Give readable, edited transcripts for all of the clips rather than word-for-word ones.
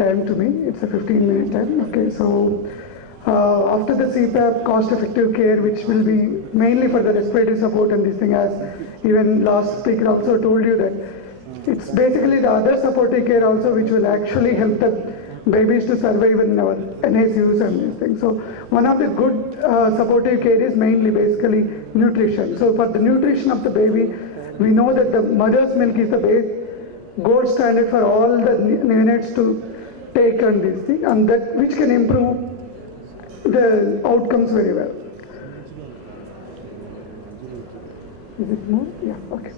time to me. It's a 15-minute time. Okay, so after the CPAP cost-effective care, which will be mainly for the respiratory support and this thing, as even last speaker also told you that it's basically the other supportive care also which will actually help the babies to survive in our NICUs and these things. So one of the good supportive care is mainly basically nutrition. So for the nutrition of the baby, we know that the mother's milk is the base gold standard for all the neonates to take on this thing, and that which can improve the outcomes very well. Is it more? Yeah, okay.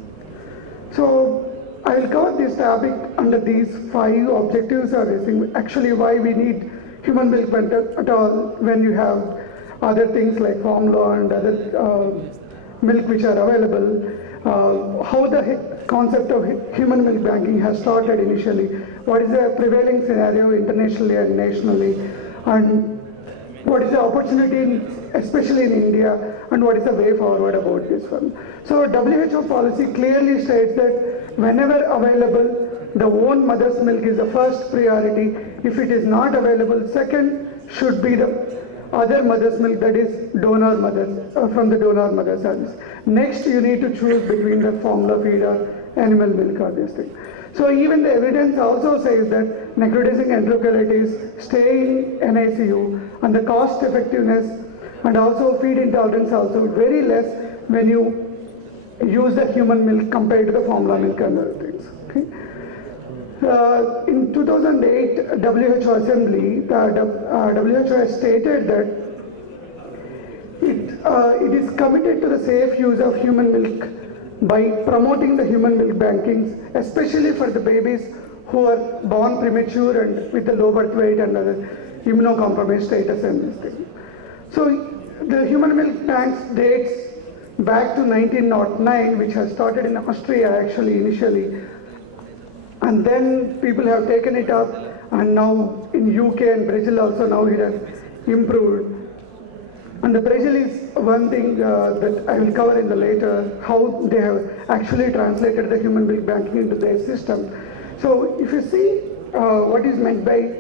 So I will cover this topic under these 5 objectives or this thing. Actually, why we need human milk at all when you have other things like formula and other milk which are available. How the concept of human milk banking has started initially. What is the prevailing scenario internationally and nationally, and what is the opportunity, especially in India, and what is the way forward about this one. So WHO policy clearly states that whenever available, the own mother's milk is the first priority. If it is not available, second should be the other mother's milk, that is donor mothers, from the donor mother service. Next, you need to choose between the formula feed or animal milk or this thing. So even the evidence also says that necrotizing enterocolitis, staying in NICU, and the cost effectiveness and also feed intolerance also very less when you use the human milk compared to the formula milk and other things. Okay? In 2008 WHO Assembly, WHO has stated that it is committed to the safe use of human milk by promoting the human milk bankings, especially for the babies who are born premature and with a low birth weight and other immunocompromised status and this thing. So the human milk banks dates back to 1909, which has started in Austria actually initially, and then people have taken it up, and now in UK and Brazil also now it has improved. And the Brazil is one thing that I will cover in the later, how they have actually translated the human milk banking into their system. So if you see what is meant by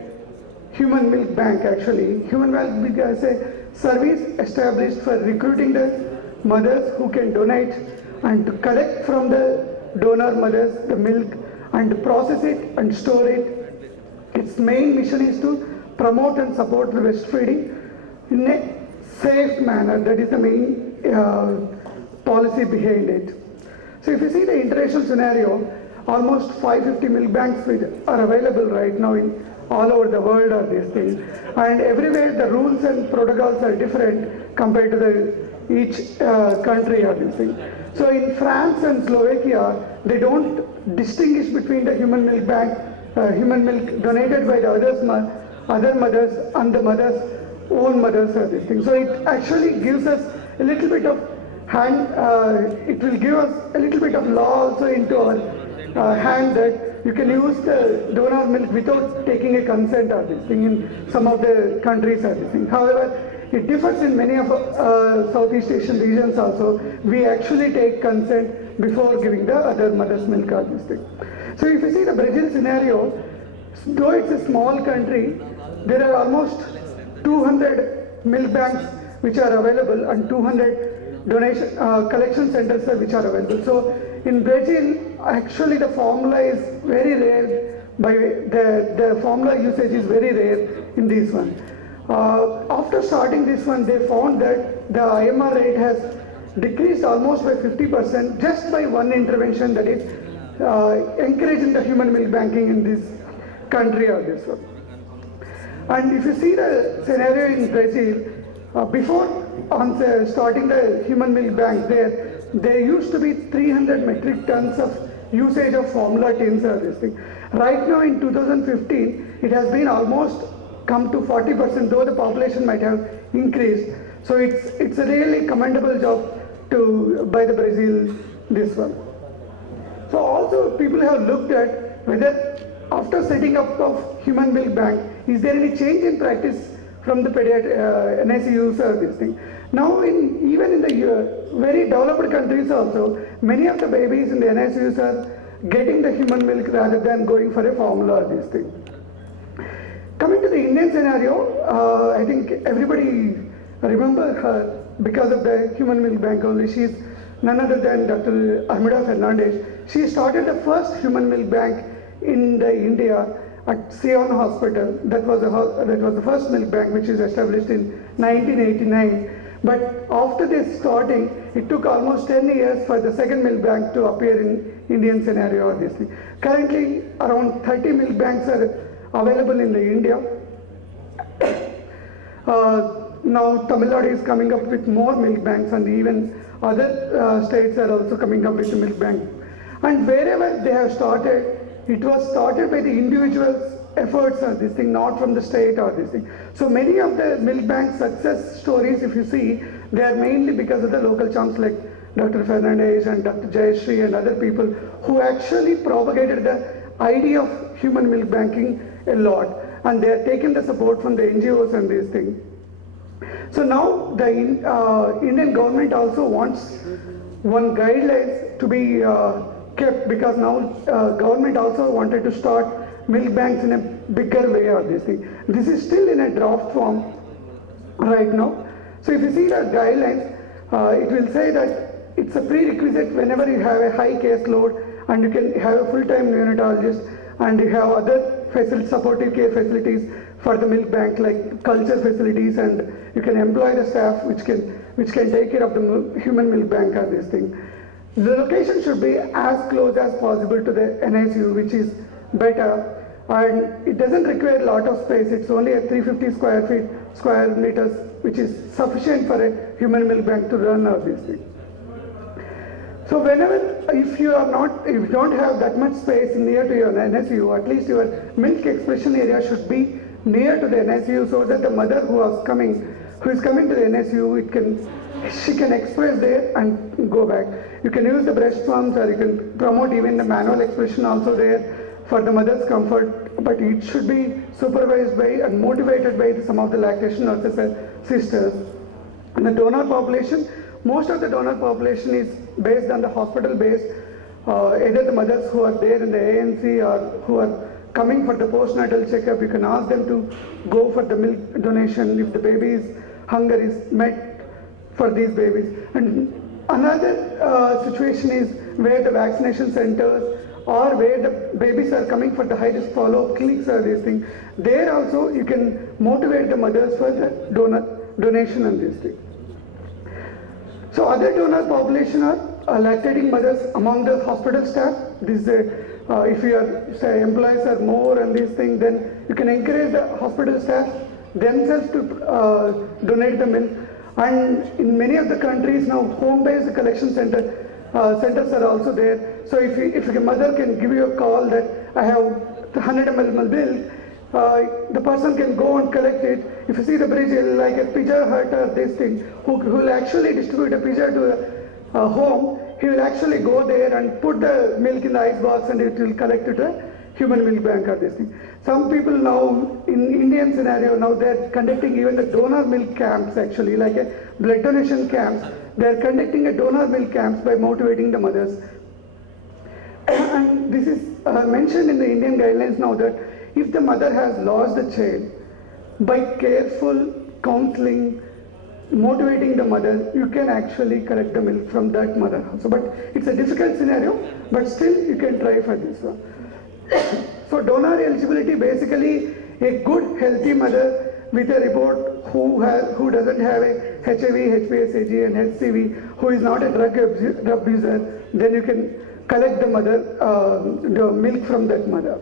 human milk bank actually, human milk bank is a service established for recruiting the mothers who can donate and to collect from the donor mothers the milk and process it and store it. Its main mission is to promote and support the breastfeeding in a safe manner. That is the main policy behind it. So if you see the international scenario, almost 550 milk banks are available right now in all over the world are these things, and everywhere the rules and protocols are different compared to each country or this thing. So in France and Slovakia, they don't distinguish between the human milk bank, human milk donated by the other mothers and the mothers' own mothers or this thing. So it actually gives us a little bit of it will give us a little bit of law also into our hand that you can use the donor milk without taking a consent or this thing in some of the countries or this thing. However, it differs in many of Southeast Asian regions also. We actually take consent before giving the other mother's milk or this thing. So if you see the Brazil scenario, though it's a small country, there are almost 200 milk banks which are available and 200 donation collection centers which are available. So in Brazil, actually the formula is very rare. By the formula usage is very rare in this one. After starting this one, they found that the IMR rate has decreased almost by 50% just by one intervention, that is encouraging the human milk banking in this country or this one. And if you see the scenario in Brazil, before starting the human milk bank there used to be 300 metric tons of usage of formula tins or this thing. Right now in 2015, it has been almost come to 40%, though the population might have increased. So it's a really commendable job by the Brazil, this one. So also people have looked at whether after setting up of human milk bank, is there any change in practice from the NICUs or this thing. Now even in the very developed countries also, many of the babies in the NICUs are getting the human milk rather than going for a formula or this thing. Coming to the Indian scenario, I think everybody remember her because of the Human Milk Bank only. She's none other than Dr. Armida Fernandez. She started the first Human Milk Bank in the India at Sion Hospital. That was the first milk bank which is established in 1989. But after this starting, it took almost 10 years for the second milk bank to appear in Indian scenario, obviously. Currently, around 30 milk banks are available in the India. Now Tamil Nadu is coming up with more milk banks, and even other states are also coming up with the milk bank. And wherever they have started, it was started by the individuals' efforts or this thing, not from the state or this thing. So many of the milk bank success stories, if you see, they are mainly because of the local chums like Dr. Fernandez and Dr. Jayashree and other people who actually propagated the idea of human milk banking a lot, and they are taking the support from the NGOs and these things. So now the Indian government also wants one guidelines to be kept, because now government also wanted to start milk banks in a bigger way or this thing. This is still in a draft form right now. So if you see the guidelines, it will say that it's a prerequisite whenever you have a high case load and you can have a full-time neonatologist and you have other supportive care facilities for the milk bank like culture facilities, and you can employ the staff which can take care of the human milk bank or this thing. The location should be as close as possible to the NICU, which is better, and it doesn't require a lot of space. It's only a 350 square meters, which is sufficient for a human milk bank to run all these things. So whenever, if you don't have that much space near to your NICU, at least your milk expression area should be near to the NICU, so that the mother who is coming to the NICU, she can express there and go back. You can use the breast pumps, or you can promote even the manual expression also there for the mother's comfort, but it should be supervised by and motivated by some of the lactation nurses and sisters. And the donor population, most of the donor population is based on the hospital base, either the mothers who are there in the ANC or who are coming for the postnatal checkup. You can ask them to go for the milk donation if the baby's hunger is met for these babies. And another situation is where the vaccination centers or where the babies are coming for the high-risk follow-up clinics or these things. There also you can motivate the mothers for the donation and these things. So other donor population are lactating mothers among the hospital staff. This if your employees are more and these things, then you can encourage the hospital staff themselves to donate the milk. And in many of the countries now, home-based collection centers are also there. So if a mother can give you a call that I have 100 ml milk, the person can go and collect it. If you see the bridge, like a Pizza Hut or this thing, who will actually distribute a pizza to a home, he will actually go there and put the milk in the ice box, and it will collect it to a human milk bank or this thing. Some people now, in Indian scenario, now they're conducting even the donor milk camps, actually, like a blood donation camps. They're conducting a donor milk camps by motivating the mothers. And this is mentioned in the Indian guidelines now that if the mother has lost the child, by careful counseling, motivating the mother, you can actually collect the milk from that mother also. But it's a difficult scenario, but still you can try for this one. So donor eligibility, basically a good healthy mother with a report who doesn't have a HIV, HPSAG and HCV, who is not a drug abuser, then you can collect the milk from that mother.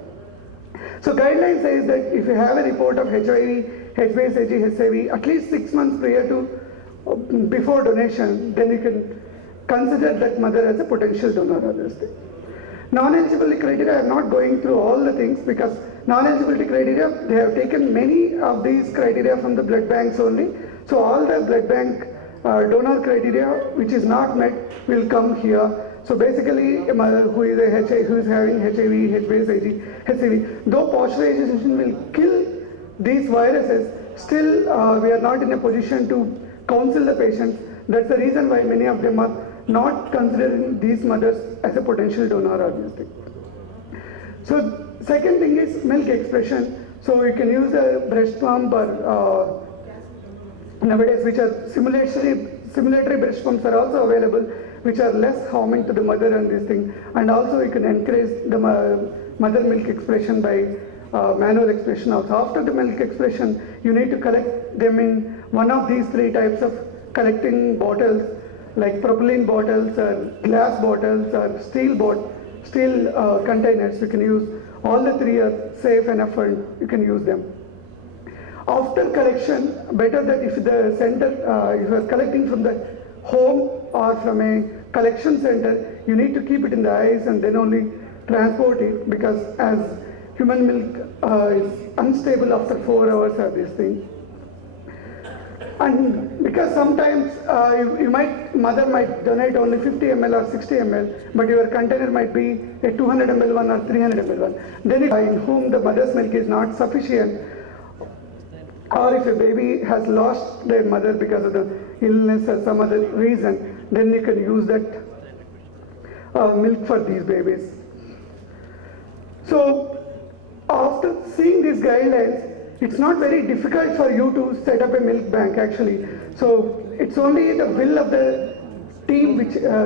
So guidelines says that if you have a report of HIV, HPSAG, HCV, at least 6 months before donation, then you can consider that mother as a potential donor or this thing. Non-eligibility criteria, I am not going through all the things, because non-eligibility criteria, they have taken many of these criteria from the blood banks only. So all the blood bank donor criteria which is not met will come here. So basically, a mother who is having HIV, HCV, though pasteurization will kill these viruses, still we are not in a position to counsel the patients. That's the reason why many of them are not considering these mothers as a potential donor or this thing. So second thing is milk expression. So you can use a breast pump or nowadays which are simulatory breast pumps are also available, which are less harming to the mother and this thing. And also you can encourage the mother milk expression by manual expression also. After the milk expression, you need to collect them in one of these three types of collecting bottles, like propylene bottles or glass bottles or steel containers. You can use all the three are safe enough and you can use them. After collection, better that if the center, if you are collecting from the home or from a collection center, you need to keep it in the ice and then only transport it, because as human milk is unstable after 4 hours of this thing. And because sometimes mother might donate only 50 ml or 60 ml, but your container might be a 200 ml one or 300 ml one. Then if in whom the mother's milk is not sufficient, or if a baby has lost their mother because of the illness or some other reason, then you can use that milk for these babies. So after seeing these guidelines, it's not very difficult for you to set up a milk bank actually. So it's only the will of the team,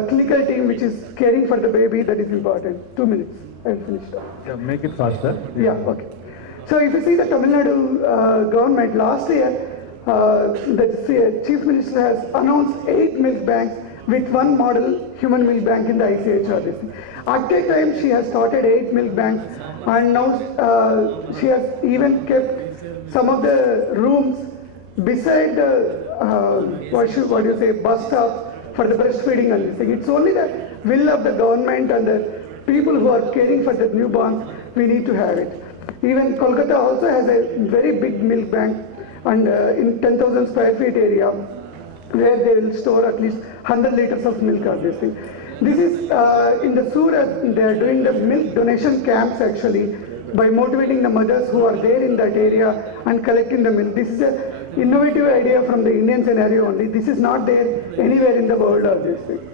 clinical team, which is caring for the baby, that is important. 2 minutes, I'll finish that. Yeah, make it faster. Yeah, okay. So if you see the Tamil Nadu government last year, the Chief Minister has announced 8 milk banks with one model human milk bank in the ICH or this thing. At that time, she has started 8 milk banks, and now she has even kept some of the rooms beside the bus stops for the breastfeeding and this thing. It's only the will of the government and the people who are caring for the newborns, we need to have it. Even Kolkata also has a very big milk bank, and in 10,000 square feet area, where they will store at least 100 liters of milk or this thing. This is in the Surat, they are doing the milk donation camps actually, by motivating the mothers who are there in that area and collecting the milk. This is an innovative idea from the Indian scenario only. This is not there anywhere in the world or this thing.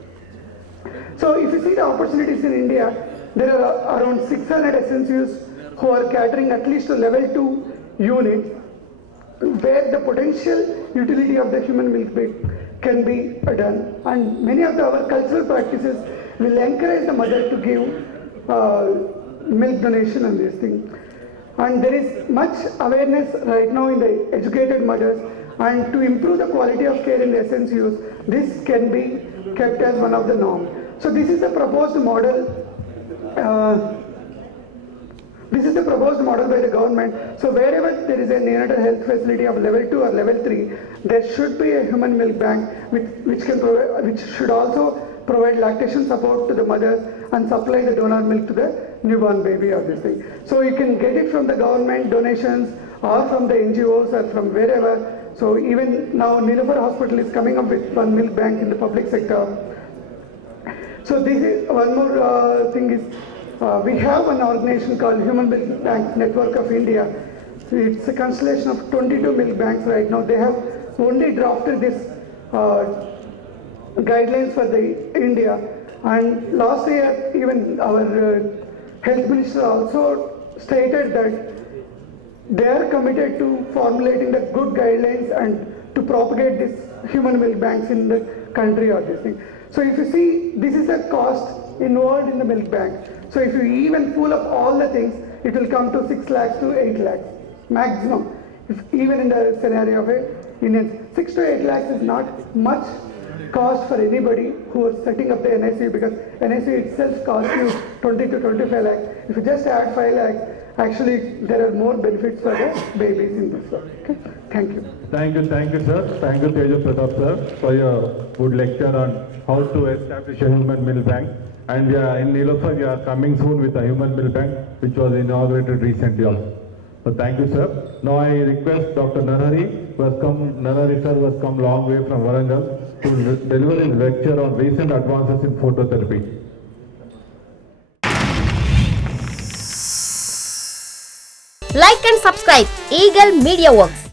So if you see the opportunities in India, there are around 600 SNCUs who are catering at least to level 2 units, where the potential utility of the human milk bank can be done. And many of our cultural practices will encourage the mother to give milk donation and this thing. And there is much awareness right now in the educated mothers, and to improve the quality of care in the SNCUs, this can be kept as one of the norms. So this is the proposed model. This is the proposed model by the government. So wherever there is a neonatal health facility of level 2 or level 3, there should be a human milk bank which should also provide lactation support to the mothers and supply the donor milk to the newborn baby or this thing. So you can get it from the government donations or from the NGOs or from wherever. So even now Nilufar Hospital is coming up with one milk bank in the public sector. So this is one more thing is, we have an organization called Human Milk Bank Network of India. So it's a constellation of 22 milk banks right now. They have only drafted this guidelines for the India. And last year, even our health minister also stated that they are committed to formulating the good guidelines and to propagate this human milk banks in the country or this thing. So if you see, this is a cost involved in the milk bank. So if you even pull up all the things, it will come to 6 lakhs to 8 lakhs maximum. If even in the scenario of a Indian, 6 to 8 lakhs is not much cost for anybody who is setting up the NICU, because NICU itself costs you 20 to 25 lakhs. If you just add 5 lakhs, actually there are more benefits for the babies in this world. Okay? Thank you. Thank you, sir. Thank you, Teja Pratap sir, for your good lecture on how to establish a human milk bank. And we are in Nilufar, we are coming soon with a human milk bank, which was inaugurated recently also. So thank you, sir. Now I request Dr. Narahari sir, who has come long way from Warangal, to deliver his lecture on recent advances in phototherapy. Like and subscribe Eagle Media Works.